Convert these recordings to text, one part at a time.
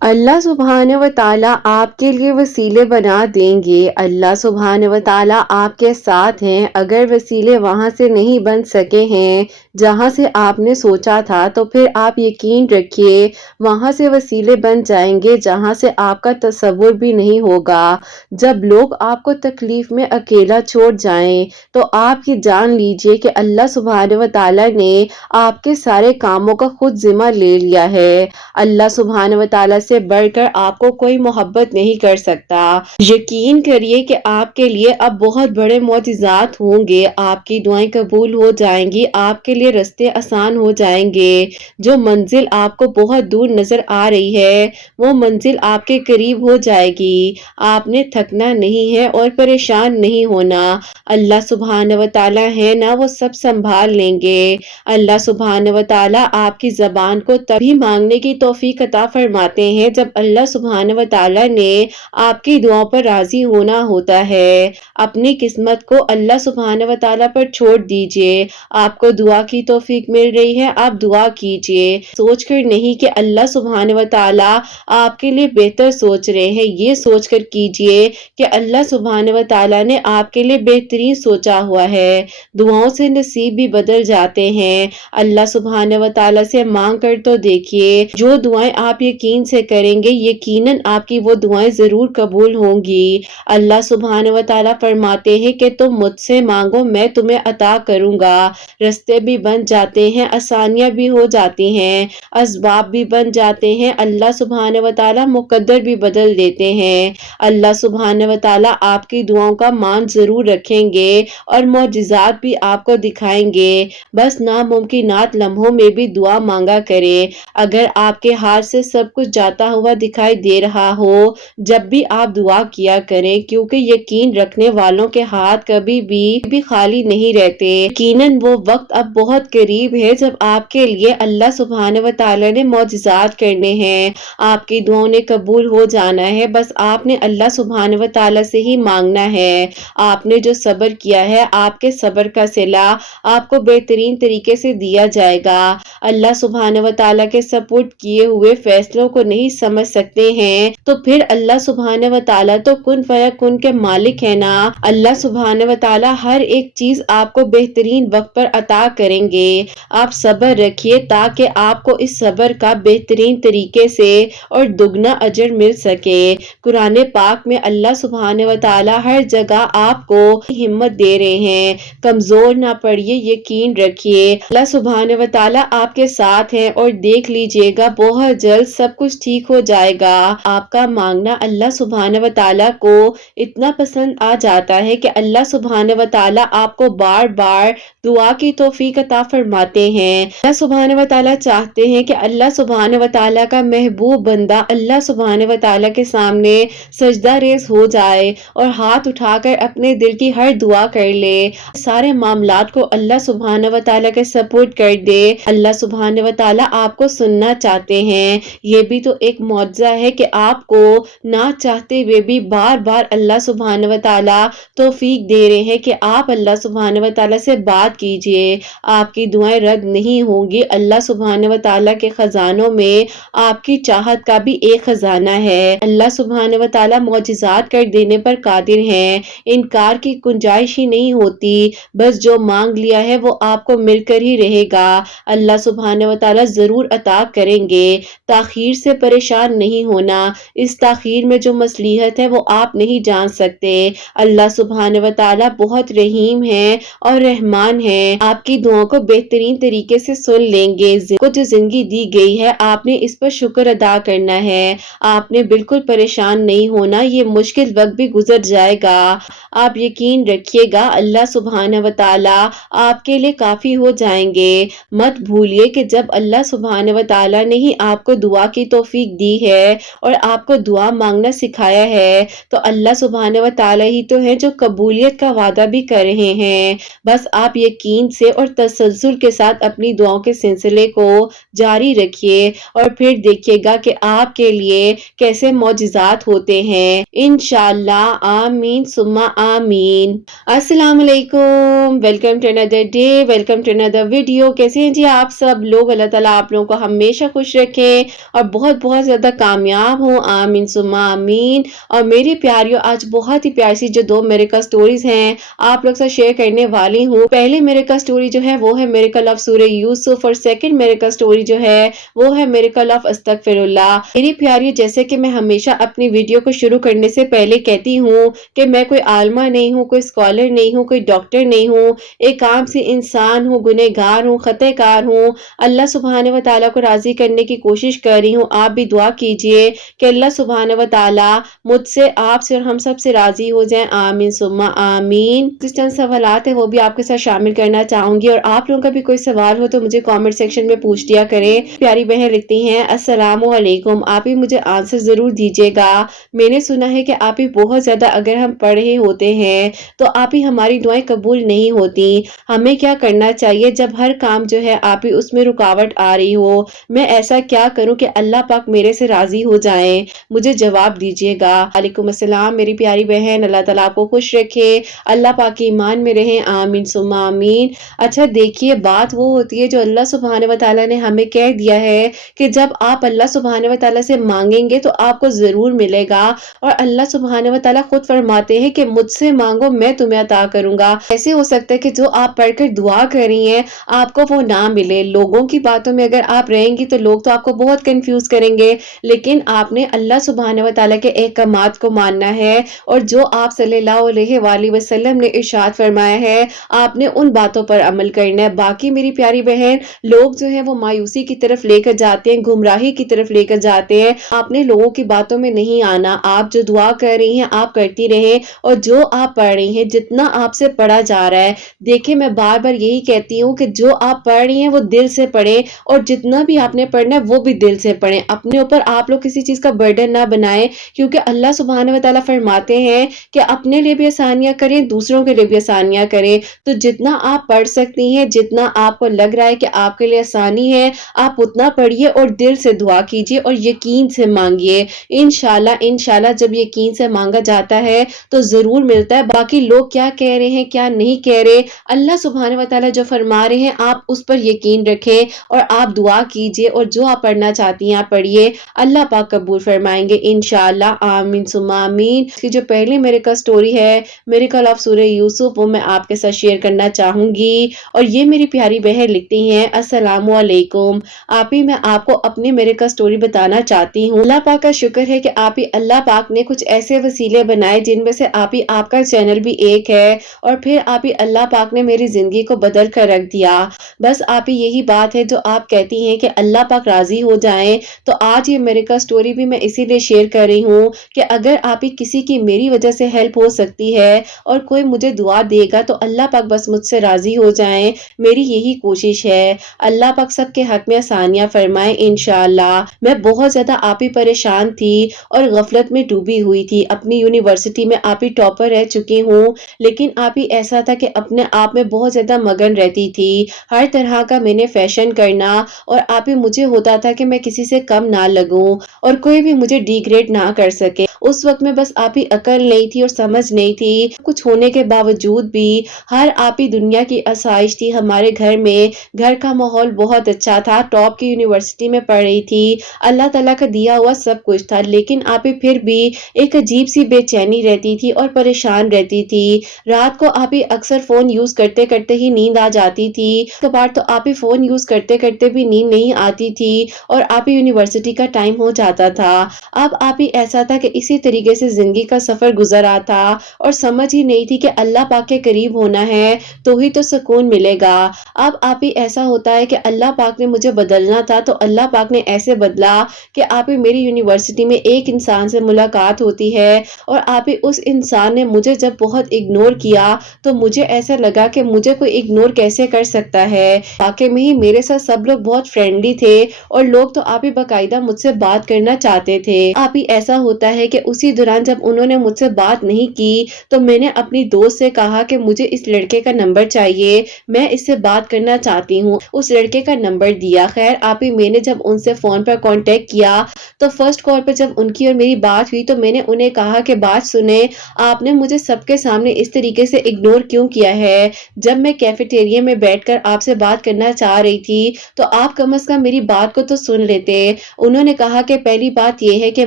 اللہ سبحانہ و تعالیٰ آپ کے لیے وسیلے بنا دیں گے۔ اللہ سبحانہ و تعالیٰ آپ کے ساتھ ہیں۔ اگر وسیلے وہاں سے نہیں بن سکے ہیں جہاں سے آپ نے سوچا تھا، تو پھر آپ یقین رکھیے وہاں سے وسیلے بن جائیں گے جہاں سے آپ کا تصور بھی نہیں ہوگا۔ جب لوگ آپ کو تکلیف میں اکیلا چھوڑ جائیں تو آپ یہ جان لیجئے کہ اللہ سبحانہ و تعالیٰ نے آپ کے سارے کاموں کا خود ذمہ لے لیا ہے۔ اللہ سبحانہ و تعالیٰ سے بڑھ کر آپ کو کوئی محبت نہیں کر سکتا۔ یقین کریے کہ آپ کے لیے اب بہت بڑے معجزات ہوں گے، آپ کی دعائیں قبول ہو جائیں گی، آپ کے لیے رستے آسان ہو جائیں گے۔ جو منزل آپ کو بہت دور نظر آ رہی ہے وہ منزل آپ کے قریب ہو جائے گی۔ آپ نے تھکنا نہیں ہے اور پریشان نہیں ہونا۔ اللہ سبحانہ و تعالیٰ ہے نا، وہ سب سنبھال لیں گے۔ اللہ سبحانہ و تعالیٰ آپ کی زبان کو تبھی مانگنے کی توفیق عطا فرماتے ہیں جب اللہ سبحانہ و تعالیٰ نے آپ کی دعاؤں پر راضی ہونا ہوتا ہے۔ اپنی قسمت کو اللہ سبحانہ و تعالیٰ پر چھوڑ دیجئے۔ آپ کو دعا کی توفیق مل رہی ہے، آپ دعا کیجئے، سوچ کر نہیں کہ اللہ سبحانہ و تعالیٰ آپ کے لیے بہتر سوچ رہے ہیں، یہ سوچ کر کیجئے کہ اللہ سبحانہ و تعالیٰ نے آپ کے لیے بہترین سوچا ہوا ہے۔ دعاؤں سے نصیب بھی بدل جاتے ہیں۔ اللہ سبحانہ و تعالیٰ سے مانگ کر تو دیکھیے، جو دعائیں آپ یقین سے کریں گے یقیناً آپ کی وہ دعائیں ضرور قبول ہوں گی۔ اللہ سبحانہ و تعالیٰ فرماتے ہیں کہ تم مجھ سے مانگو میں تمہیں عطا کروں گا۔ رستے بھی بن جاتے ہیں، آسانیاں بھی ہو جاتی ہیں، اسباب بھی بن جاتے ہیں، اللہ سبحانہ و تعالیٰ مقدر بھی بدل دیتے ہیں۔ اللہ سبحانہ و تعالیٰ آپ کی دعاؤں کا مان ضرور رکھیں گے اور معجزات بھی آپ کو دکھائیں گے۔ بس ناممکنات لمحوں میں بھی دعا مانگا کریں۔ اگر آپ کے ہاتھ سے سب کچھ جاتا ہوا دکھائی دے رہا ہو، جب بھی آپ دعا کیا کریں، کیونکہ یقین رکھنے والوں کے ہاتھ کبھی بھی خالی نہیں رہتے۔ یقیناً وہ وقت اب بہت قریب ہے جب آپ کے لیے اللہ سبحانہ و تعالیٰ نے معجزات کرنے ہیں، آپ کی دعاؤں نے قبول ہو جانا ہے۔ بس آپ نے اللہ سبحانہ و تعالیٰ سے ہی مانگنا ہے۔ آپ نے جو صبر کیا ہے، آپ کے صبر کا صلہ آپ کو بہترین طریقے سے دیا جائے گا۔ اللہ سبحانہ و تعالیٰ کے سپورٹ کیے ہوئے فیصلوں کو نہیں سمجھ سکتے ہیں تو پھر اللہ سبحانہ و تعالیٰ تو کن فیکون کے مالک ہے نا۔ اللہ سبحانہ و تعالیٰ ہر ایک چیز آپ کو بہترین وقت پر عطا کریں گے۔ آپ صبر رکھیے تاکہ آپ کو اس صبر کا بہترین طریقے سے اور دگنا اجر مل سکے۔ قرآن پاک میں اللہ سبحانہ و تعالیٰ ہر جگہ آپ کو ہمت دے رہے ہیں، کمزور نہ پڑیے، یقین رکھیے اللہ سبحانہ و تعالیٰ آپ کے ساتھ ہیں اور دیکھ لیجئے گا بہت جلد سب کچھ ٹھیک ہو جائے گا۔ آپ کا مانگنا اللہ سبحانہ و تعالیٰ کو اتنا پسند آ جاتا ہے کہ اللہ سبحانہ و تعالیٰ آپ کو بار بار دعا کی توفیق عطا فرماتے ہیں۔ اللہ سبحانہ و تعالیٰ چاہتے ہیں کہ اللہ سبحانہ و تعالیٰ کا محبوب بندہ اللہ سبحانہ و تعالیٰ کے سامنے سجدہ ریز ہو جائے اور ہاتھ اٹھا کر اپنے دل کی ہر دعا کر لے، سارے معاملات کو اللہ سبحانہ و تعالیٰ کے سپورٹ کر دے۔ اللہ سبحانہ و تعالیٰ آپ کو سننا چاہتے ہیں۔ یہ بھی تو ایک معجزہ ہے کہ آپ کو نہ چاہتے ہوئے بھی بار بار اللہ سبحانہ و تعالیٰ توفیق دے رہے ہیں کہ آپ اللہ سبحانہ و تعالیٰ سے بات کیجئے، آپ کی دعائیں رد نہیں ہوں گی۔ اللہ سبحانہ و تعالیٰ کے خزانوں میں آپ کی چاہت کا بھی ایک خزانہ ہے۔ اللہ سبحانہ و تعالیٰ معجزات کر دینے پر قادر ہیں، انکار کی گنجائش ہی نہیں ہوتی۔ بس جو مانگ لیا ہے وہ آپ کو مل کر ہی رہے گا۔ اللہ سبحانہ و تعالیٰ ضرور عطا کریں گے۔ تاخیر سے پریشان نہیں ہونا، اس تاخیر میں جو مصلحت ہے وہ آپ نہیں جان سکتے۔ اللہ سبحانہ و تعالیٰ بہت رحیم ہے اور رحمان ہے، آپ کی دعاؤں کو بہترین طریقے سے سن لیں گے۔ کو جو زندگی دی گئی ہے آپ نے اس پر شکر ادا کرنا ہے، آپ نے بالکل پریشان نہیں ہونا، یہ مشکل وقت بھی گزر جائے گا۔ آپ یقین رکھیے گا اللہ سبحانہ و تعالیٰ آپ کے لیے کافی ہو جائیں گے۔ مت بھولیے کہ جب اللہ سبحانہ و تعالیٰ نے ہی آپ کو دعا کی توفیق دی ہے اور آپ کو دعا مانگنا سکھایا ہے تو اللہ سبحانہ و تعالیٰ ہی تو ہے جو قبولیت کا وعدہ بھی کر رہے ہیں۔ بس آپ یقین سے اور تسلسل کے ساتھ اپنی دعاؤں کے سلسلے کو جاری رکھیے اور پھر دیکھیے گا کہ آپ کے لیے کیسے معجزات ہوتے ہیں۔ انشاءاللہ آمین ثم آمین۔ السلام علیکم، welcome to another day, welcome to another video. کیسے ہیں جی آپ سب لوگ؟ اللہ تعالیٰ آپ لوگوں کو ہمیشہ خوش رکھیں اور بہت بہت بہت زیادہ کامیاب ہوں، آمین ثم آمین۔ اور میری پیاریوں، آج بہت ہی پیاری سی جو 2 میریکل سٹوریز ہیں آپ لوگ سے شیئر کرنے والی ہوں۔ پہلی میریکل سٹوری جو ہے وہ ہے میریکل آف سورہ یوسف، اور سیکنڈ میریکل سٹوری جو ہے وہ ہے میریکل آف استغفر اللہ۔ میری پیاریوں، جیسے کہ میں ہمیشہ اپنی ویڈیو کو شروع کرنے سے پہلے کہتی ہوں کہ میں کوئی عالمہ نہیں ہوں، کوئی اسکالر نہیں ہوں، کوئی ڈاکٹر نہیں ہوں، ایک عام سی انسان ہوں، گنہگار ہوں، خطا کار ہوں۔ اللہ سبحانہ و تعالیٰ کو راضی کرنے کی کوشش کر رہی ہوں۔ آپ بھی دعا کیجئے کہ اللہ سبحانہ و تعالیٰ مجھ سے، آپ سے اور ہم سب سے راضی ہو جائیں، آمین ثم آمین۔ جس چند سوالات ہیں وہ بھی آپ کے ساتھ شامل کرنا چاہوں گی، اور آپ لوگوں کا بھی کوئی سوال ہو تو مجھے کامنٹ سیکشن میں پوچھ دیا کریں۔ پیاری بہن لکھتی ہیں، السلام علیکم، آپ ہی مجھے آنسر ضرور دیجیے گا۔ میں نے سنا ہے کہ آپ ہی بہت زیادہ اگر ہم پڑھے ہوتے ہیں تو آپ ہی ہماری دعائیں قبول نہیں ہوتی، ہمیں کیا کرنا چاہیے جب ہر کام جو ہے آپ ہی اس میں رکاوٹ آ رہی ہو؟ میں ایسا کیا کروں کہ اللہ پاک میرے سے راضی ہو جائیں؟ مجھے جواب دیجیے گا۔ وعلیکم السلام میری پیاری بہن، اللہ تعالیٰ آپ کو خوش رکھے، اللہ پاک کی ایمان میں رہیں، آمین ثم آمین۔ اچھا دیکھیے، بات وہ ہوتی ہے جو اللہ سبحانہ و تعالیٰ نے ہمیں کہہ دیا ہے کہ جب آپ اللہ سبحانہ و تعالیٰ سے مانگیں گے تو آپ کو ضرور ملے گا، اور اللہ سبحانہ و تعالیٰ خود فرماتے ہیں کہ مجھ سے مانگو میں تمہیں عطا کروں گا۔ ایسے ہو سکتا ہے کہ جو آپ پڑھ کر دعا کر رہی ہیں آپ کو وہ نہ ملے، لوگوں کی باتوں میں اگر آپ رہیں گی تو لوگ تو آپ کو بہت کنفیوز کریں گے، لیکن آپ نے اللہ سبحانہ و تعالیٰ کے احکامات کو ماننا ہے، اور جو آپ صلی اللہ علیہ وآلہ وسلم نے ارشاد فرمایا ہے آپ نے ان باتوں پر عمل کرنا ہے۔ باقی میری پیاری بہن، لوگ جو ہیں وہ مایوسی کی طرف لے کر جاتے ہیں، گمراہی کی طرف لے کر جاتے ہیں، آپ نے لوگوں کی باتوں میں نہیں آنا، آپ جو دعا کر رہی ہیں آپ کرتی رہیں، اور جو آپ پڑھ رہی ہیں جتنا آپ سے پڑھا جا رہا ہے، دیکھیں میں بار بار یہی کہتی ہوں کہ جو آپ پڑھ رہی ہیں وہ دل سے پڑھیں، اور جتنا بھی آپ نے پڑھنا ہے وہ بھی دل سے پڑھیں، اپنے اوپر آپ لوگ کسی چیز کا برڈن نہ بنائیں، کیونکہ اللہ سبحانہ و تعالیٰ فرماتے ہیں کہ اپنے لیے بھی آسانیاں کریں، دوسروں کے لیے بھی آسانیاں کریں، تو جتنا آپ پڑھ سکتی ہیں، جتنا آپ کو لگ رہا ہے کہ آپ کے لیے آسانی ہے، آپ اتنا پڑھیے اور دل سے دعا کیجیے اور یقین سے مانگیے۔ انشاءاللہ جب یقین سے مانگا جاتا ہے تو ضرور ملتا ہے۔ باقی لوگ کیا کہہ رہے ہیں کیا نہیں کہہ رہے، اللہ سبحانہ و تعالیٰ جو فرما رہے ہیں آپ اس پر یقین رکھیں اور آپ دعا کیجیے، اور جو آپ پڑھنا چاہتی ہیں آپ پڑھیے، اللہ پاک قبول فرمائیں گے انشاءاللہ، آمین ثم آمین۔ اس کی جو پہلی میریکل سٹوری ہے میریکل آف سورہ یوسف، وہ میں آپ کے ساتھ شیئر کرنا چاہوں گی، اور یہ میری پیاری بہن لکھتی ہیں، السلام علیکم، آپ ہی میں آپ کو اپنی میریکل سٹوری بتانا چاہتی ہوں۔ اللہ پاک کا شکر ہے کہ آپ ہی اللہ پاک نے کچھ ایسے وسیلے بنائے جن میں سے آپ ہی آپ کا چینل بھی ایک ہے، اور پھر آپ ہی اللہ پاک نے میری زندگی کو بدل کر رکھ دیا۔ بس آپ ہی یہی بات ہے جو آپ کہتی ہیں کہ اللہ پاک راضی ہو جائیں، تو آج یہ میریکل سٹوری بھی میں اسی لیے شیئر کر رہی ہوں کہ اگر آپ ہی کسی کی میری وجہ سے ہیلپ ہو سکتی ہے اور کوئی مجھے دعا دے گا تو اللہ پاک بس مجھ سے راضی ہو جائیں، میری یہی کوشش ہے۔ اللہ پاک سب کے حق میں آسانیاں فرمائیں انشاءاللہ۔ میں بہت زیادہ آپ ہی پریشان تھی اور غفلت میں ڈوبی ہوئی تھی، اپنی یونیورسٹی میں آپ ہی ٹاپر رہ چکی ہوں، لیکن آپ ہی ایسا تھا کہ اپنے آپ میں بہت زیادہ مگن رہتی تھی، ہر طرح کا میں نے فیشن کرنا، اور آپ ہی مجھے ہوتا تھا کہ میں کسی سے کم نہ لگوں اور کوئی بھی مجھے ڈی گریڈ نہ کر سکے۔ اس وقت میں بس آپ ہی عقل نہیں تھی اور سمجھ نہیں تھی، کچھ ہونے کے باوجود بھی ہر آپ ہی دنیا کی آسائش تھی ہمارے گھر میں، گھر کا ماحول بہت اچھا تھا، ٹاپ کی یونیورسٹی میں پڑھ رہی تھی، اللہ تعالیٰ کا دیا ہوا سب کچھ تھا، لیکن آپ ہی پھر بھی ایک عجیب سی بے چینی رہتی تھی اور پریشان رہتی تھی۔ رات کو آپ ہی اکثر فون یوز کرتے کرتے ہی نیند آ جاتی تھی، کبھار تو آپ ہی فون یوز کرتے کرتے بھی نیند نہیں آتی تھی، اور آپ ہی یونیورسٹی کا ٹائم ہو جاتا تھا۔ اب آپ ہی ایسا تھا کہ اسی طریقے سے زندگی کا سفر گزر رہا تھا، اور سمجھ ہی نہیں تھی کہ اللہ پاک کے قریب ہونا ہے تو ہی تو سکون ملے گا۔ اب آپ ہی ایسا ہوتا ہے کہ اللہ پاک نے مجھے بدلنا تھا تو اللہ پاک نے ایسے بدلا کہ آپ ہی میری یونیورسٹی میں ایک انسان سے ملاقات ہوتی ہے، اور آپ ہی اس انسان نے مجھے جب بہت اگنور کیا تو مجھے ایسا لگا کہ مجھے کوئی اگنور کیسے کر سکتا ہے۔ واقعی میں ہی میرے ساتھ سب لوگ بہت فرینڈلی تھے، اور لوگ تو آپ ہی باقاعدہ مجھ سے بات کرنا چاہتے تھے۔ آپ ہی ایسا ہوتا ہے کہ کہ اسی دوران جب انہوں نے مجھ سے بات نہیں کی تو میں نے اپنی دوست سے کہا کہ مجھے اس لڑکے کا نمبر چاہیے، میں اس سے بات کرنا چاہتی ہوں۔ اس لڑکے کا نمبر دیا۔ خیر آپی میں نے جب ان سے فون پر کانٹیکٹ کیا تو فرسٹ کال پر جب ان کی اور میری بات ہوئی تو میں نے انہیں کہا کہ بات سنیں، آپ نے مجھے سب کے سامنے اس طریقے سے اگنور کیوں کیا ہے؟ جب میں کیفیٹیریا میں بیٹھ کر آپ سے بات کرنا چاہ رہی تھی تو آپ کم از کم میری بات کو تو سن لیتے۔ انہوں نے کہا کہ پہلی بات یہ ہے کہ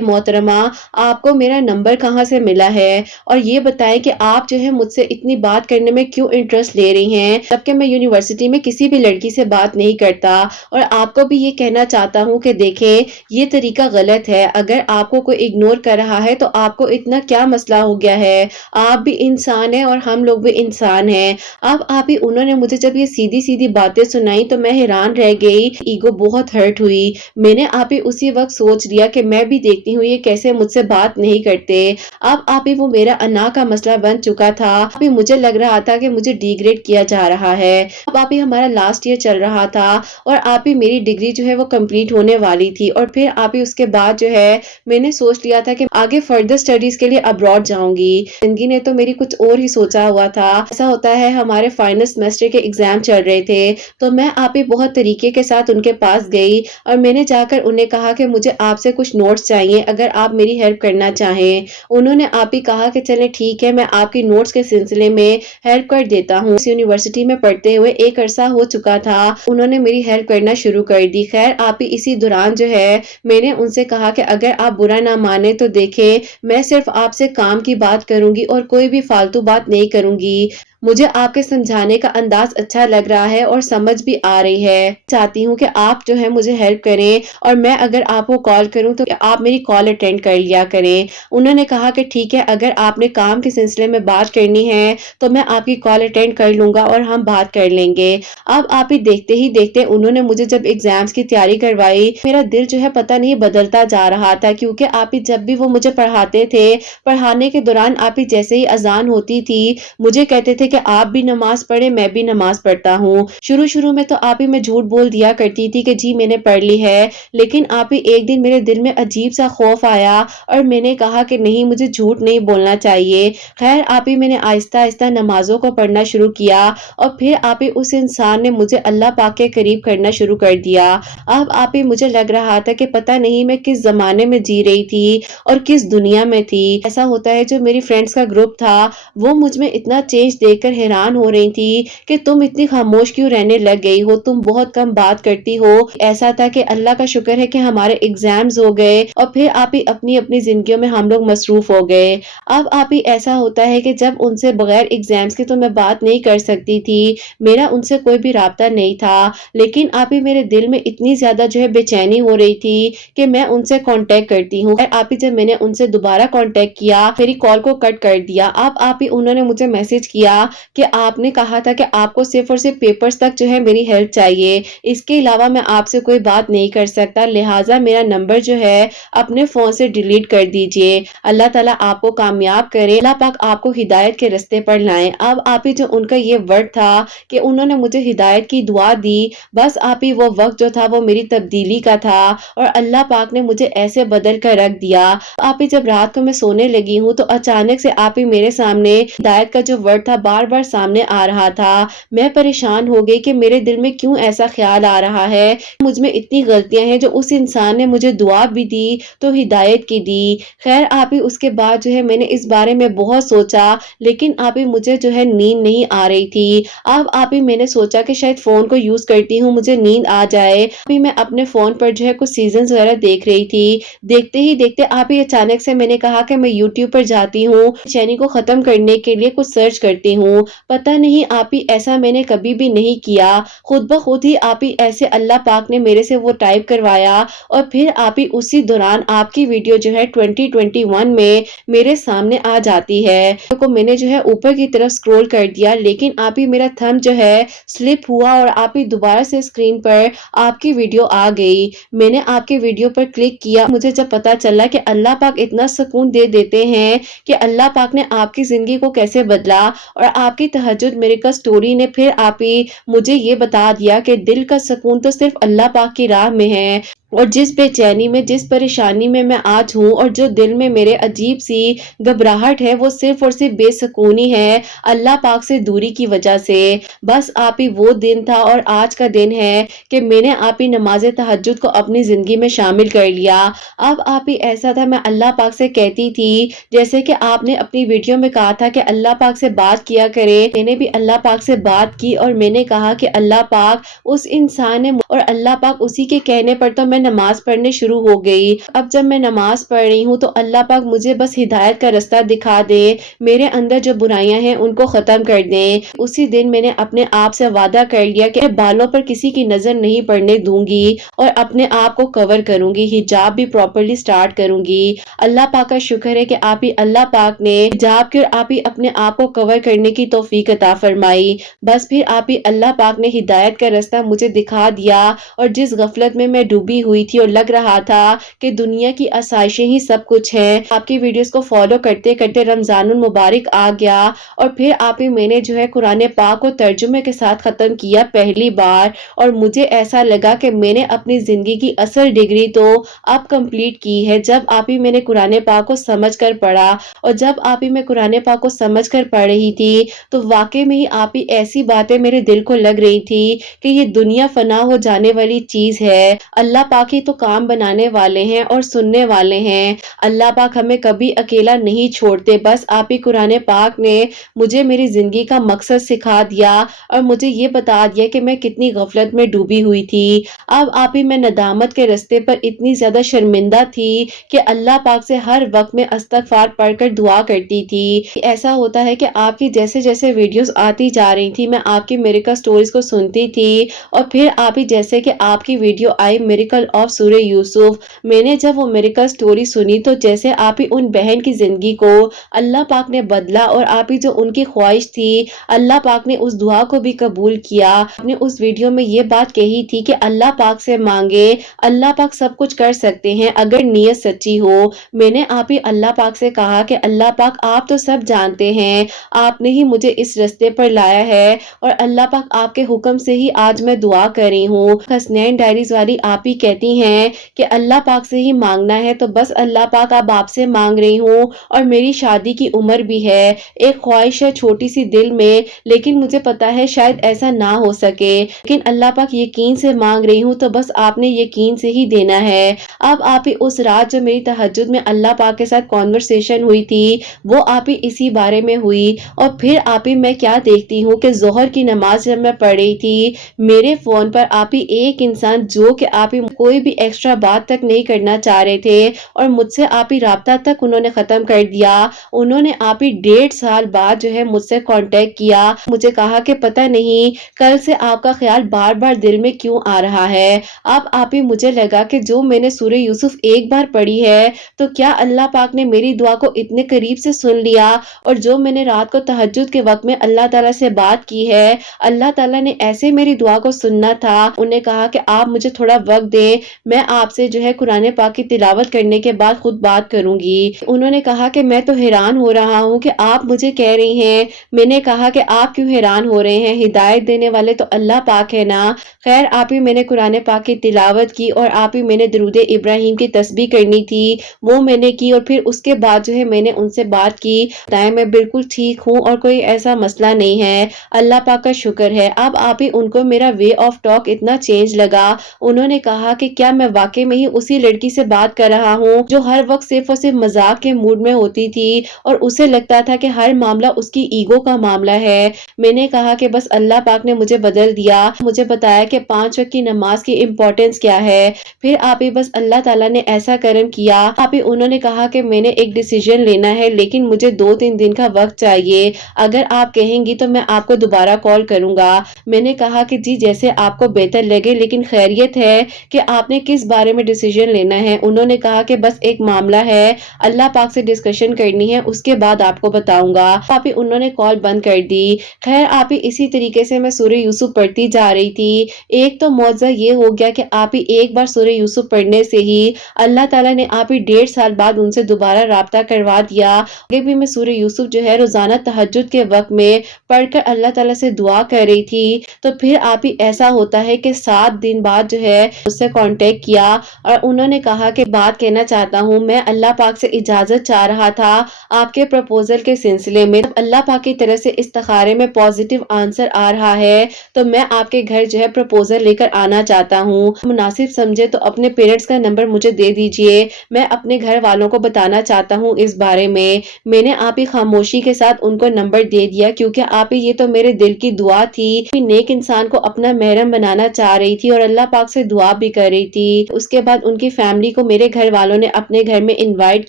محترمہ آپ کو میرا نمبر کہاں سے ملا ہے، اور یہ بتائیں کہ آپ جو ہے مجھ سے اتنی بات کرنے میں کیوں انٹرسٹ لے رہی ہیں، جبکہ میں یونیورسٹی میں کسی بھی لڑکی سے بات نہیں کرتا۔ اور آپ کو بھی یہ کہنا چاہتا ہوں کہ دیکھیں یہ طریقہ غلط ہے، اگر آپ کو کوئی اگنور کر رہا ہے تو آپ کو اتنا کیا مسئلہ ہو گیا ہے، آپ بھی انسان ہیں اور ہم لوگ بھی انسان ہیں۔ اب آپ ہی انہوں نے مجھے جب یہ سیدھی سیدھی باتیں سنائی تو میں حیران رہ گئی، ایگو بہت ہرٹ ہوئی۔ میں نے آپ ہی اسی وقت سوچ لیا کہ میں بھی دیکھتی ہوں یہ کیسے مجھ سے بات نہیں کرتے۔ اب آپ ہی وہ میرا انا کا مسئلہ بن چکا تھا، اب ہی مجھے لگ رہا تھا کہ مجھے ڈی گریڈ کیا جا رہا ہے۔ اب آپ ہی ہمارا لاسٹ ایئر چل رہا تھا اور آپ ہی میری ڈگری جو ہے وہ کمپلیٹ ہونے والی تھی، اور پھر آپ ہی اس کے بعد جو ہے میں نے سوچ لیا تھا کہ آگے فردر اسٹڈیز کے لیے ابراڈ جاؤں گی۔ زندگی نے تو میری کچھ اور ہی سوچا ہوا تھا۔ ایسا ہوتا ہے ہمارے فائنل سیمسٹر کے ایگزام چل رہے تھے تو میں آپ ہی بہت طریقے کے ساتھ ان کے پاس گئی اور میں نے جا کر انہیں کہا کہ مجھے آپ سے کچھ نوٹس چاہیے، اگر آپ میری ہیلپ کرنا چاہیں۔ انہوں نے آپ ہی کہا کہ چلیں ٹھیک ہے، میں آپ کی نوٹس کے سلسلے میں ہیلپ کر دیتا ہوں۔ اس یونیورسٹی میں پڑھتے ہوئے ایک عرصہ ہو چکا تھا، انہوں نے میری ہیلپ کرنا شروع کر دی۔ خیر آپ ہی اسی دوران جو ہے میں نے ان سے کہا کہ اگر آپ برا نہ مانے تو دیکھیں میں صرف آپ سے کام کی بات کروں گی اور کوئی بھی فالتو بات نہیں کروں گی۔ مجھے آپ کے سمجھانے کا انداز اچھا لگ رہا ہے اور سمجھ بھی آ رہی ہے، چاہتی ہوں کہ آپ جو ہے مجھے ہیلپ کریں اور میں اگر آپ کو کال کروں تو آپ میری کال اٹینڈ کر لیا کریں۔ انہوں نے کہا کہ ٹھیک ہے، اگر آپ نے کام کے سلسلے میں بات کرنی ہے تو میں آپ کی کال اٹینڈ کر لوں گا اور ہم بات کر لیں گے۔ اب آپ ہی دیکھتے ہی دیکھتے انہوں نے مجھے جب ایگزامز کی تیاری کروائی میرا دل جو ہے پتہ نہیں بدلتا جا رہا تھا، کیونکہ آپ ہی جب بھی وہ مجھے پڑھاتے تھے پڑھانے کے دوران آپ ہی جیسے ہی اذان ہوتی تھی مجھے کہتے تھے کہ آپ بھی نماز پڑھیں میں بھی نماز پڑھتا ہوں۔ شروع میں تو آپ ہی میں جھوٹ بول دیا کرتی تھی کہ جی میں نے پڑھ لی ہے، لیکن آپ ہی ایک دن میرے دل میں عجیب سا خوف آیا اور میں نے کہا کہ نہیں مجھے جھوٹ نہیں بولنا چاہیے۔ خیر آپ ہی میں نے آہستہ آہستہ نمازوں کو پڑھنا شروع کیا اور پھر آپ ہی اس انسان نے مجھے اللہ پاک کے قریب کرنا شروع کر دیا۔ اب آپ ہی مجھے لگ رہا تھا کہ پتہ نہیں میں کس زمانے میں جی رہی تھی اور کس دنیا میں تھی۔ ایسا ہوتا ہے جو میری فرینڈز کا گروپ تھا وہ مجھ میں اتنا چینج دیکھ کر حیران ہو رہی تھی کہ تم اتنی خاموش کیوں رہنے لگ گئی ہو، تم بہت کم بات کرتی ہو۔ ایسا تھا کہ اللہ کا شکر ہے کہ ہمارے ایگزامز ہو گئے اور پھر آپ ہی اپنی اپنی زندگیوں میں ہم لوگ مصروف ہو گئے۔ اب آپ ہی ایسا ہوتا ہے کہ جب ان سے بغیر ایگزامز کے تو میں بات نہیں کر سکتی تھی، میرا ان سے کوئی بھی رابطہ نہیں تھا، لیکن آپ ہی میرے دل میں اتنی زیادہ جو ہے بے چینی ہو رہی تھی کہ میں ان سے کانٹیکٹ کرتی ہوں۔ آپ ہی جب میں نے ان سے دوبارہ کانٹیکٹ کیا میری کال کو کٹ کر دیا۔ اب آپ ہی انہوں نے مجھے میسج کیا کہ آپ نے کہا تھا کہ آپ کو صرف اور صرف پیپرز تک جو ہے میری ہیلپ چاہیے، اس کے علاوہ میں آپ سے کوئی بات نہیں کر سکتا، لہٰذا میرا نمبر جو ہے اپنے فون سے ڈیلیٹ کر دیجئے۔ اللہ تعالیٰ آپ کو کامیاب کرے، اللہ پاک آپ کو ہدایت کے رستے پر لائیں۔ اب آپ ہی جو ان کا یہ ورڈ تھا کہ انہوں نے مجھے ہدایت کی دعا دی، بس آپ ہی وہ وقت جو تھا وہ میری تبدیلی کا تھا اور اللہ پاک نے مجھے ایسے بدل کر رکھ دیا۔ آپ ہی جب رات کو میں سونے لگی ہوں تو اچانک سے آپ ہی میرے سامنے ہدایت کا جو ورڈ تھا بار بار سامنے آ رہا تھا۔ میں پریشان ہو گئی کہ میرے دل میں کیوں ایسا خیال آ رہا ہے، مجھ میں اتنی غلطیاں ہیں جو اس انسان نے مجھے دعا بھی دی تو ہدایت کی دی۔ خیر آپ ہی اس کے بعد جو ہے میں نے اس بارے میں بہت سوچا، لیکن آپ ہی مجھے جو ہے نیند نہیں آ رہی تھی۔ اب آپ ہی میں نے سوچا کہ شاید فون کو یوز کرتی ہوں مجھے نیند آ جائے۔ ابھی میں اپنے فون پر جو ہے کچھ سیزنز وغیرہ دیکھ رہی تھی، دیکھتے ہی دیکھتے آپ ہی اچانک سے میں نے کہا کہ میں یوٹیوب پر جاتی ہوں، چینی کو ختم کرنے کے لیے کچھ سرچ کرتی ہوں۔ پتہ نہیں آپ ہی ایسا میں نے کبھی بھی نہیں کیا، خود بخود ہی آپ ہی ایسے اللہ پاک نے میرے سے وہ ٹائپ کروایا اور پھر آپ ہی اسی دوران آپ کی ویڈیو جو ہے 2021 میں میرے سامنے آ جاتی ہے۔ تو میں نے جو ہے اوپر کی طرف سکرول کر دیا، لیکن آپ ہی میرا تھم جو ہے سلپ ہوا اور آپ ہی دوبارہ سے اسکرین پر آپ کی ویڈیو آ گئی۔ میں نے آپ کی ویڈیو پر کلک کیا، مجھے جب پتا چلا کہ اللہ پاک اتنا سکون دے دیتے ہیں کہ اللہ پاک نے آپ کی زندگی کو کیسے بدلا، اور آپ کی تہجد میریکل سٹوری نے پھر آپ ہی مجھے یہ بتا دیا کہ دل کا سکون تو صرف اللہ پاک کی راہ میں ہے۔ اور جس بے چینی میں، جس پریشانی میں میں آج ہوں، اور جو دل میں میرے عجیب سی گھبراہٹ ہے، وہ صرف اور صرف بے سکونی ہے اللہ پاک سے دوری کی وجہ سے۔ بس آپ ہی وہ دن تھا اور آج کا دن ہے کہ میں نے آپ ہی نماز تہجد کو اپنی زندگی میں شامل کر لیا۔ اب آپ ہی ایسا تھا، میں اللہ پاک سے کہتی تھی، جیسے کہ آپ نے اپنی ویڈیو میں کہا تھا کہ اللہ پاک سے بات کیا کرے، میں نے بھی اللہ پاک سے بات کی اور میں نے کہا کہ اللہ پاک اس انسان نے، اور اللہ پاک اسی کے کہنے پر تو میں نماز پڑھنے شروع ہو گئی۔ اب جب میں نماز پڑھ رہی ہوں تو اللہ پاک مجھے بس ہدایت کا رستہ دکھا دے، میرے اندر جو برائیاں ہیں ان کو ختم کر دیں۔ اسی دن میں نے اپنے آپ سے وعدہ کر لیا کہ بالوں پر کسی کی نظر نہیں پڑنے دوں گی اور اپنے آپ کو کور کروں گی، حجاب بھی پراپرلی سٹارٹ کروں گی۔ اللہ پاک کا شکر ہے کہ آپ ہی اللہ پاک نے حجاب کے اور آپ ہی اپنے آپ کو کور کرنے کی توفیق عطا فرمائی۔ بس پھر آپ ہی اللہ پاک نے ہدایت کا رستہ مجھے دکھا دیا، اور جس غفلت میں ڈوبی ہوئی تھی اور لگ رہا تھا کہ دنیا کی آسائشیں ہی سب کچھ ہیں، آپ کی ویڈیوز کو فالو کرتے کرتے رمضان المبارک آ گیا، اور پھر آپ ہی میں نے جو ہے قرآن پاک کو ترجمے کے ساتھ ختم کیا پہلی بار، اور مجھے ایسا لگا کہ میں نے اپنی زندگی کی اصل ڈگری تو اب کمپلیٹ کی ہے، جب آپ ہی میں نے قرآن پاک کو سمجھ کر پڑھا۔ اور جب آپ ہی میں قرآن پاک کو سمجھ کر پڑھ رہی تھی تو واقعی میں ہی آپ ہی ایسی باتیں میرے دل کو لگ رہی تھی کہ یہ دنیا فنا ہو جانے والی چیز ہے، اللہ پاک ہی تو کام بنانے والے ہیں اور سننے والے ہیں، اللہ پاک ہمیں کبھی اکیلا نہیں چھوڑتے۔ بس آپ ہی قرآن پاک نے مجھے میری زندگی کا مقصد سکھا دیا اور مجھے یہ بتا دیا کہ میں کتنی غفلت میں ڈوبی ہوئی تھی۔ اب آپ ہی میں ندامت کے رستے پر اتنی زیادہ شرمندہ تھی کہ اللہ پاک سے ہر وقت میں استغفار پڑھ کر دعا کرتی تھی۔ ایسا ہوتا ہے کہ آپ کی جیسے جیسے ویڈیوز آتی جا رہی تھی، میں آپ کی میریکل سٹوریز کو سنتی تھی، اور پھر آپ ہی جیسے کہ آپ کی ویڈیو آئی میریکل آف سورہ یوسف، میں نے جب وہ میریکل سٹوری سنی تو جیسے آپ ہی ان بہن کی زندگی کو اللہ پاک نے بدلا، اور آپ ہی جو ان کی خواہش تھی اللہ پاک نے اس دعا کو بھی قبول کیا۔ آپ نے اس ویڈیو میں یہ بات کہی تھی کہ اللہ پاک سے مانگے، اللہ پاک سب کچھ کر سکتے ہیں اگر نیت سچی ہو۔ میں نے آپ ہی اللہ پاک سے کہا کہ اللہ پاک آپ تو سب جانتے ہیں، آپ نے ہی مجھے اس رستے پر لایا ہے، اور اللہ پاک آپ کے حکم سے ہی آج میں دعا کر رہی ہوں۔ حسنین ڈائریز والی آپ ہی کہتی ہیں کہ اللہ پاک سے ہی مانگنا ہے، تو بس اللہ پاک اب آپ سے مانگ رہی ہوں، اور میری شادی کی عمر بھی ہے، ایک خواہش ہے چھوٹی سی دل میں، لیکن مجھے پتا ہے شاید ایسا نہ ہو سکے، لیکن اللہ پاک یقین سے مانگ رہی ہوں، تو بس آپ نے یقین سے ہی دینا ہے۔ اب آپ ہی اس رات جو میری تہجد میں اللہ پاک کے ساتھ کانورسیشن ہوئی تھی وہ آپ ہی اسی بارے میں ہوئی، اور پھر آپ ہی میں کیا دیکھتی ہوں کہ ظہر کی نماز جب میں پڑھ رہی تھی، میرے فون پر آپ ہی ایک انسان جو کہ آپ ہی کوئی بھی ایکسٹرا بات تک نہیں کرنا چاہ رہے تھے اور مجھ سے آپ ہی رابطہ تک انہوں نے ختم کر دیا، انہوں نے آپ ہی 1.5 سال بعد جو ہے مجھ سے کانٹیکٹ کیا، مجھے کہا کہ پتہ نہیں کل سے آپ کا خیال بار بار دل میں کیوں آ رہا ہے۔ اب آپ ہی مجھے لگا کہ جو میں نے سورہ یوسف ایک بار پڑھی ہے تو کیا اللہ پاک نے میری دعا کو اتنے قریب سے سن لیا، اور جو میں نے رات کو تہجد کے وقت میں اللہ تعالیٰ سے بات کی ہے اللہ تعالیٰ نے ایسے میری دعا کو سننا تھا۔ انہیں کہا کہ آپ مجھے تھوڑا وقت دیں، میں آپ سے جو ہے قرآن پاک کی تلاوت کرنے کے بعد خود بات کروں گی۔ انہوں نے کہا کہ میں تو حیران ہو رہا ہوں کہ آپ مجھے کہہ رہی ہیں۔ میں نے کہا کہ آپ کیوں حیران ہو رہے ہیں، ہدایت دینے والے تو اللہ پاک ہے نا۔ خیر آپ ہی میں نے قرآن پاک کی تلاوت کی، اور آپ ہی میں نے درود ابراہیم کی تسبیح کرنی تھی وہ میں نے کی، اور پھر اس کے بعد جو ہے میں نے ان سے بات کی، بتائیں میں بالکل ٹھیک ہوں اور کوئی ایسا مسئلہ نہیں ہے، اللہ پاک کا شکر ہے۔ اب آپ ہی ان کو میرا وے آف ٹاک اتنا چینج لگا، انہوں نے کہا کہ کیا میں واقعی میں ہی اسی لڑکی سے بات کر رہا ہوں جو ہر وقت صرف اور صرف مذاق کے موڈ میں ہوتی تھی اور اسے لگتا تھا کہ ہر معاملہ اس کی ایگو کا معاملہ ہے۔ میں نے کہا کہ بس اللہ پاک نے مجھے بدل دیا، مجھے بتایا کہ 5 وقت کی نماز کی امپورٹنس کیا ہے، پھر آپ ہی بس اللہ تعالیٰ نے ایسا کرم کیا۔ آپ ہی انہوں نے کہا کہ میں نے ایک ڈیسیجن لینا ہے لیکن مجھے 2-3 دن کا وقت چاہیے، اگر آپ کہیں گی تو میں آپ کو دوبارہ کال کروں گا۔ میں نے کہا کہ جی جیسے آپ کو بہتر لگے، لیکن خیریت ہے کہ آپ نے کس بارے میں ڈیسیجن لینا ہے؟ انہوں نے کہا کہ بس ایک معاملہ ہے، اللہ پاک سے ڈسکشن کرنی ہے، اس کے بعد آپ کو بتاؤں گا۔ آپ ہی انہوں نے کال بند کر دی۔ خیر آپ ہی اسی طریقے سے میں سورہ یوسف پڑھتی جا رہی تھی۔ ایک تو معجزہ یہ ہو گیا کہ آپ ہی ایک بار سورہ یوسف پڑھنے سے ہی اللہ تعالیٰ نے آپ ہی 1.5 سال بعد ان سے دوبارہ رابطہ کروا دیا۔ آگے بھی میں سورہ یوسف جو ہے روزانہ تہجد کے وقت میں پڑھ کر اللہ تعالیٰ سے دعا کر رہی تھی، تو پھر آپ ہی ایسا ہوتا ہے کہ 7 دن بعد جو ہے اس سے کانٹیکٹ کیا اور انہوں نے کہا کہ بات کہنا چاہتا ہوں، میں اللہ پاک سے اجازت چاہ رہا تھا آپ کے پرپوزل کے سلسلے میں، اللہ پاک کی طرف سے استخارے میں پازیٹیو آنسر آ رہا ہے تو میں آپ کے گھر جو ہے پرپوزل لے کر آنا چاہتا ہوں، مناسب سمجھے تو اپنے پیرنٹس کا نمبر مجھے دے دیجئے، میں اپنے گھر والوں کو بتانا چاہتا ہوں اس بارے میں نے آپ ہی خاموشی کے ساتھ ان کو نمبر دے دیا کیونکہ آپ ہی یہ تو میرے دل کی دعا تھی، نیک انسان کو اپنا محرم بنانا چاہ رہی تھی اور اللہ پاک سے دعا بھی کر رہی تھی۔ اس کے بعد ان کی فیملی کو میرے گھر والوں نے اپنے گھر میں انوائٹ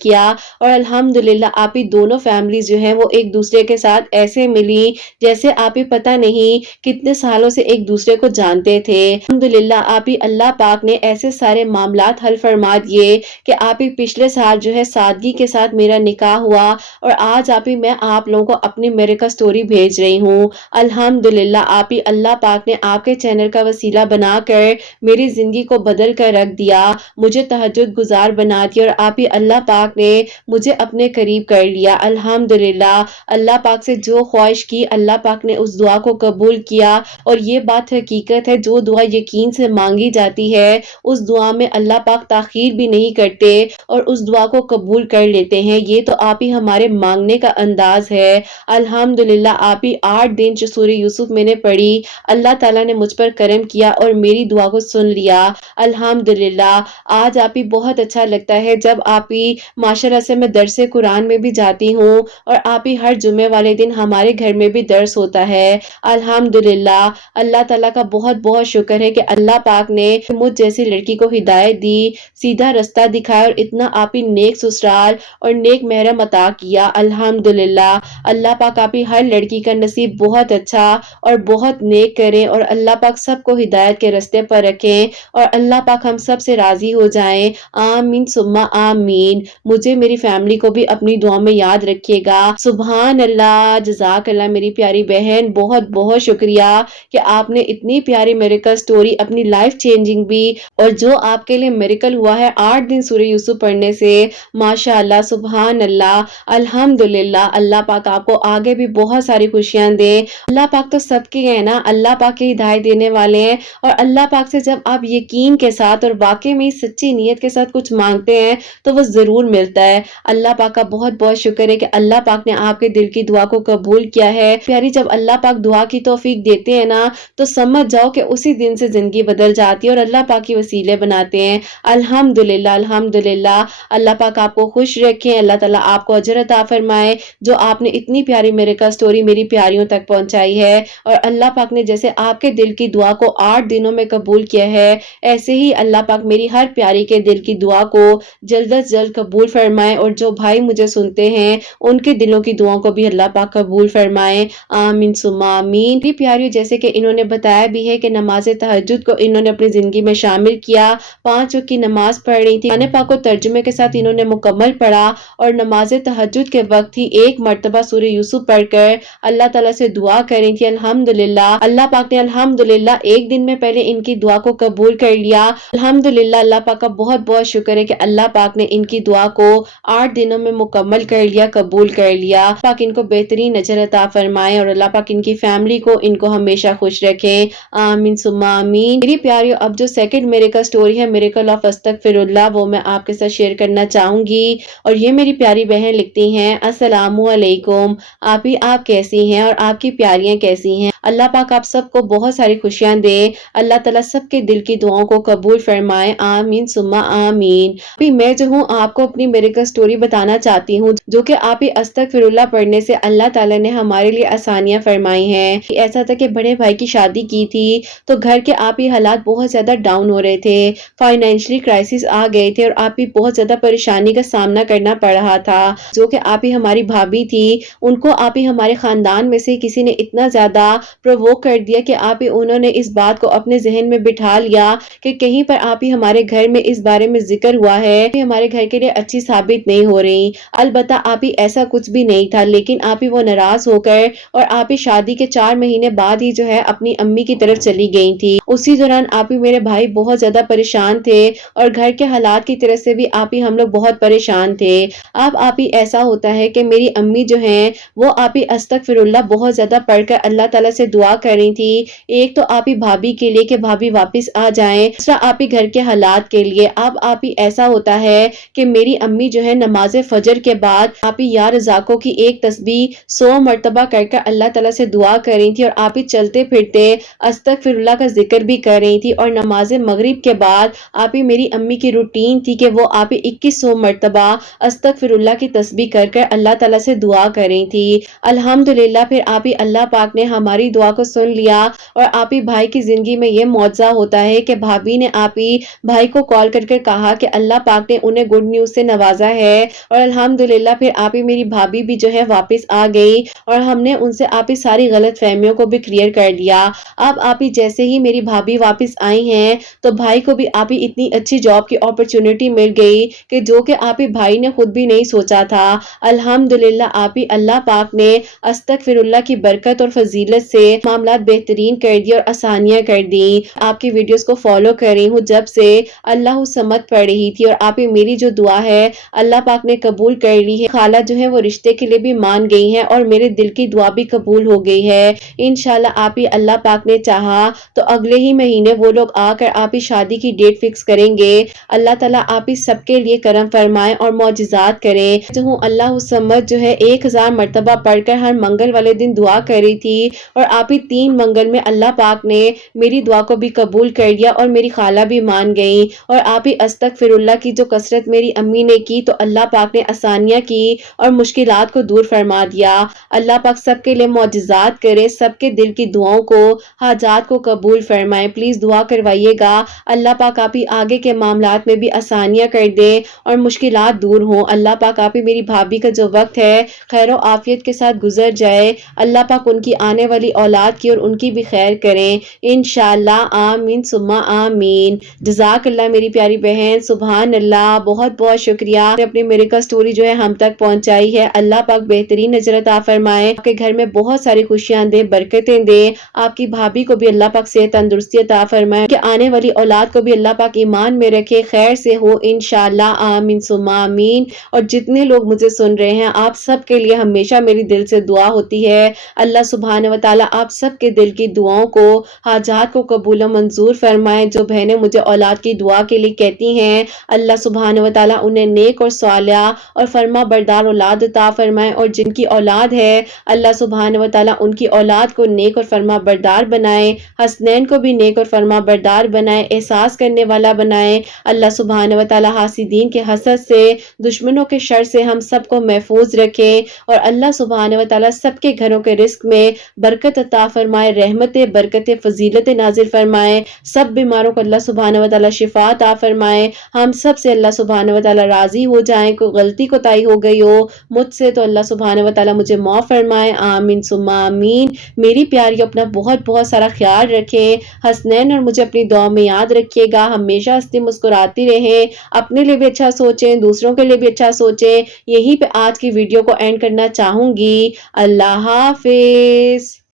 کیا اور الحمدللہ آپ ہی دونوں فیملیز جو ہیں وہ ایک دوسرے کے ساتھ ایسے ملی جیسے آپ ہی پتہ نہیں کتنے سالوں سے ایک دوسرے کو جانتے تھے۔ الحمدللہ آپ ہی اللہ پاک نے ایسے سارے معاملات حل فرما دیے کہ آپ ہی پچھلے سال جو ہے سادگی کے ساتھ میرا نکاح ہوا اور آج آپ ہی میں آپ لوگوں کو اپنی میریکل سٹوری بھیج رہی ہوں۔ الحمدللہ آپ ہی اللہ پاک نے آپ کے چینل کا وسیلہ بنا کر میری زندگی کو بدل کر رکھ دیا، مجھے تہجد گزار بنا دیا اور آپ ہی اللہ پاک نے مجھے اپنے قریب کر لیا۔ الحمدللہ اللہ پاک سے جو خواہش کی اللہ پاک نے اس دعا کو قبول کیا اور یہ بات حقیقت ہے جو دعا یقین سے مانگی جاتی ہے اس دعا میں اللہ پاک تاخیر بھی نہیں کرتے اور اس دعا کو قبول کر لیتے ہیں، یہ تو آپ ہی ہمارے مانگنے کا انداز ہے۔ الحمدللہ آپ ہی 8 دن جو سورہ یوسف میں نے پڑھی اللہ تعالیٰ نے مجھ پر کرم کیا اور میری دعا کو سن لیا۔ الحمدللہ آج آپ ہی بہت اچھا لگتا ہے جب آپ ہی ماشاءاللہ سے میں درس قرآن میں بھی جاتی ہوں اور آپ ہی ہر جمعے والے دن ہمارے گھر میں بھی درس ہوتا ہے۔ الحمدللہ اللہ تعالیٰ کا بہت بہت شکر ہے کہ اللہ پاک نے مجھ جیسی لڑکی کو ہدایت دی، سیدھا رستہ دکھایا اور اتنا آپ ہی نیک سسرال اور نیک محرم عطا کیا۔ الحمدللہ اللہ پاک آپ ہی ہر لڑکی کا نصیب بہت اچھا اور بہت نیک کریں اور اللہ پاک سب کو ہدایت کے رستے پر رکھیں اور اللہ پاک ہم سب سے راضی ہو جائیں، آمین ثم آمین۔ مجھے میری فیملی کو بھی اپنی دعا میں یاد رکھیے گا۔ سبحان اللہ، جزاک اللہ میری پیاری بہن، بہت بہت شکریہ کہ آپ نے اتنی پیاری میریکل سٹوری اپنی لائف چینجنگ بھی اور جو آپ کے لیے میریکل ہوا ہے 8 دن سورہ یوسف پڑھنے سے، ماشاءاللہ سبحان اللہ الحمدللہ۔ اللہ پاک آپ کو آگے بھی بہت ساری خوشیاں دے۔ اللہ پاک تو سب کے ہیں نا، اللہ پاک کے ہدایت دینے والے ہیں اور اللہ پاک سے جب آپ یقین کے ساتھ اور واقعی میں سچی نیت کے ساتھ کچھ مانگتے ہیں تو وہ ضرور ملتا ہے۔ اللہ پاک کا بہت بہت شکر ہے کہ اللہ پاک نے آپ کے دل کی دعا کو قبول کیا ہے۔ پیاری جب اللہ پاک دعا کی توفیق دیتے ہیں نا تو سمجھ جاؤ کہ اسی دن سے زندگی بدل جاتی ہے اور اللہ پاک کی وسیلے بناتے ہیں۔ الحمدللہ الحمدللہ، اللہ پاک آپ کو خوش رکھیں، اللہ تعالیٰ آپ کو اجر عطا فرمائے جو آپ نے اتنی پیاری میریکل سٹوری میری پیاریوں تک پہنچائی ہے اور اللہ پاک نے جیسے آپ کے دل کی دعا کو 8 دنوں میں قبول کیا ہے ایسے ہی اللہ پاک میری ہر پیاری کے دل کی دعا کو جلد از جلد قبول فرمائے اور جو بھائی مجھے سنتے ہیں ان کے دلوں کی دعاؤں کو بھی اللہ پاک قبول فرمائے، آمین ثم آمین۔ بھی پیاریوں جیسے کہ انہوں نے بتایا بھی ہے کہ نماز تہجد کو انہوں نے اپنی زندگی میں شامل کیا، 5 وقت کی نماز پڑھ رہی تھی، قرآن پاک کو ترجمے کے ساتھ انہوں نے مکمل پڑھا اور نماز تہجد کے وقت ہی ایک مرتبہ سورہ یوسف پڑھ کر اللہ تعالیٰ سے دعا کر رہی تھی۔ الحمدللہ اللہ پاک نے الحمدللہ ایک دن میں پہلے ان کی دعا کو قبول کر لیا۔ الحمدللہ اللہ پاک کا بہت بہت شکر ہے کہ اللہ پاک نے ان کی دعا کو 8 دنوں میں مکمل کر لیا، قبول کر لیا۔ پاک ان کو بہترین اجر عطا فرمائے اور اللہ پاک ان کی فیملی کو ان کو ہمیشہ خوش رکھے، آمین ثم آمین۔ میری پیاریوں اب جو سیکنڈ میریکل سٹوری ہے میریکل آف استغفر اللہ وہ میں آپ کے ساتھ شیئر کرنا چاہوں گی اور یہ میری پیاری بہن لکھتی ہیں، السلام علیکم، آپ کیسی ہیں اور آپ کی پیاریاں کیسی ہیں؟ اللہ پاک آپ سب کو بہت ساری خوشیاں دے، اللہ تعالیٰ سب کے دل کی دعاؤں کو قبول فرمائے، آمین ثم آمین۔ ابھی میں جو ہوں آپ کو اپنی میریکل سٹوری بتانا چاہتی ہوں جو کہ آپ ہی استغفر اللہ پڑھنے سے اللہ تعالیٰ نے ہمارے لیے آسانیاں فرمائی ہیں۔ ایسا تھا کہ بڑے بھائی کی شادی کی تھی تو گھر کے آپ ہی حالات بہت زیادہ ڈاؤن ہو رہے تھے، فائنینشلی کرائسس آ گئے تھے اور آپ ہی بہت زیادہ پریشانی کا سامنا کرنا پڑ رہا تھا، جو کہ آپ ہی ہماری بھابھی تھی ان کو آپ ہی ہمارے خاندان میں سے کسی نے اتنا زیادہ پرووک کر دیا کہ آپ ہی انہوں نے اس بات کو اپنے ذہن میں بٹھا لیا کہ کہیں پر آپ ہی ہمارے گھر میں اس بارے میں ذکر ہوا ہے کہ ہمارے گھر کے لیے اچھی ثابت نہیں ہو رہی۔ البتہ آپ ہی ایسا کچھ بھی نہیں تھا، لیکن آپ ہی وہ ناراض ہو کر اور آپ ہی شادی کے 4 مہینے بعد ہی جو ہے اپنی امی کی طرف چلی گئی تھی۔ اسی دوران آپ ہی میرے بھائی بہت زیادہ پریشان تھے اور گھر کے حالات کی طرف سے بھی آپ ہی ہم لوگ بہت پریشان تھے۔ اب آپ ہی ایسا ہوتا ہے کہ میری امی جو ہیں وہ آپ ہی استغفر اللہ بہت زیادہ پڑھ کر اللہ تعالیٰ سے دعا کر رہی تھی، ایک تو آپ ہی بھابھی کے لیے کہ بھابھی واپس آ جائیں، دوسرا آپ ہی گھر کے حالات کے لیے اب آپ ہی ایسا ہوتا ہے کہ میری امی جو ہے نماز فجر کے بعد آپ ہی یا رزاقوں کی ایک تسبیح 100 مرتبہ کر کر اللہ تعالیٰ سے دعا کر رہی تھی، اور آپ ہی چلتے پھرتے استغفر اللہ کا ذکر بھی کر رہی تھی، اور نماز مغرب کے بعد آپ ہی میری امی کی روٹین تھی کہ وہ آپ ہی 2100 مرتبہ استغفر اللہ کی تسبیح کر کر اللہ تعالیٰ سے دعا کر رہی تھی۔ الحمدللہ پھر آپ ہی اللہ پاک نے ہماری دعا کو سن لیا، اور آپ ہی بھائی کی زندگی میں یہ معجزہ ہوتا ہے کہ بھابھی نے آپ ہی بھائی کو کال کر کے کہا کہ اللہ پاک نے انہیں گڈ نیوز سے نوازا ہے، اور الحمدللہ پھر آپ ہی میری بھابھی بھی جو ہے واپس آ گئی، اور ہم نے ان سے آپ ہی ساری غلط فہمیوں کو بھی کلیئر کر دیا۔ اب آپ ہی جیسے ہی میری بھابھی واپس آئی ہیں تو بھائی کو بھی آپ ہی اتنی اچھی جاب کی اپرچونٹی مل گئی کہ جو کہ آپ ہی بھائی نے خود بھی نہیں سوچا تھا۔ الحمدللہ آپ ہی اللہ پاک نے استغفر اللہ کی برکت اور فضیلت سے معاملات بہترین کر دی اور آسانیاں کر دی۔ آپ کی ویڈیوز کو فالو کر رہی ہوں جب سے اللہ سمت پڑھ رہی تھی، اور آپ ہی میری جو دعا ہے اللہ پاک نے قبول کر لی ہے۔ خالہ جو ہے وہ رشتے کے لیے بھی مان گئی ہیں، اور میرے دل کی دعا بھی قبول ہو گئی ہے۔ انشاءاللہ آپ ہی اللہ پاک نے چاہا تو اگلے ہی مہینے وہ لوگ آ کر آپ ہی شادی کی ڈیٹ فکس کریں گے۔ اللہ تعالیٰ آپ ہی سب کے لیے کرم فرمائے اور معجزات کریں۔ جو ہوں اللہ سمت جو ہے 1000 مرتبہ پڑھ کر ہر منگل والے دن دعا کر رہی تھی، اور آپ ہی 3 منگل میں اللہ پاک نے میری دعا کو بھی قبول کر لیا اور میری خالہ بھی مان گئی، اور آپ ہی استغفر اللہ کی جو کثرت میری امی نے کی تو اللہ پاک نے آسانیاں کی اور مشکلات کو دور فرما دیا۔ اللہ پاک سب کے لیے معجزات کرے، سب کے دل کی دعاؤں کو حاجات کو قبول فرمائے۔ پلیز دعا کروائیے گا اللہ پاک آپ ہی آگے کے معاملات میں بھی آسانیاں کر دے اور مشکلات دور ہوں۔ اللہ پاک آپ ہی میری بھابھی کا جو وقت ہے خیر و عافیت کے ساتھ گزر جائے۔ اللہ پاک ان کی آنے والی اولاد کی اور ان کی بھی خیر کریں انشاءاللہ، آمین ثم آمین۔ جزاک اللہ میری پیاری بہن، سبحان اللہ، بہت بہت شکریہ اپنی میریکل سٹوری جو ہے ہم تک پہنچائی ہے۔ اللہ پاک بہترین اجر عطا فرمائے، آپ کے گھر میں بہت ساری خوشیاں دے، برکتیں دے، آپ کی بھابھی کو بھی اللہ پاک صحت تندرستی عطا فرمائے، کہ آنے والی اولاد کو بھی اللہ پاک ایمان میں رکھے، خیر سے ہو انشاءاللہ، آمین ثم آمین۔ اور جتنے لوگ مجھے سن رہے ہیں آپ سب کے لیے ہمیشہ میری دل سے دعا ہوتی ہے، اللہ سبحانہ و تعالیٰ آپ سب کے دل کی دعاؤں کو، حاجات کو قبول و منظور فرمائے۔ جو بہنیں مجھے اولاد کی دعا کے لیے کہتی ہیں اللہ سبحانہ و تعالیٰ انہیں نیک اور صالحہ اور فرما بردار اولاد عطا فرمائے، اور جن کی اولاد ہے اللہ سبحانہ و تعالیٰ ان کی اولاد کو نیک اور فرما بردار بنائے، حسنین کو بھی نیک اور فرما بردار بنائے، احساس کرنے والا بنائے۔ اللہ سبحانہ و تعالیٰ حاسدین کے حسد سے، دشمنوں کے شر سے ہم سب کو محفوظ رکھے، اور اللہ سبحانہ و تعالیٰ سب کے گھروں کے رزق میں برکت عطا فرمائے، رحمت برکت فضیلت نازل فرمائے، سب بیماروں کو اللہ سبحانہ و تعالیٰ شفا عطا فرمائے۔ ہم سب سے اللہ سبحانہ و تعالیٰ راضی ہو جائیں، کوئی غلطی کوتاہی ہو گئی ہو مجھ سے تو اللہ سبحانہ و تعالیٰ مجھے معاف فرمائے، آمین ثم آمین۔ میری پیاری اپنا بہت بہت سارا خیال رکھیں، حسنین اور مجھے اپنی دعا میں یاد رکھیے گا، ہمیشہ ہنستی مسکراتی رہیں، اپنے لیے بھی اچھا سوچیں، دوسروں کے لیے بھی اچھا سوچیں۔ یہیں پہ آج کی ویڈیو کو اینڈ کرنا چاہوں گی۔ اللہ حافظ۔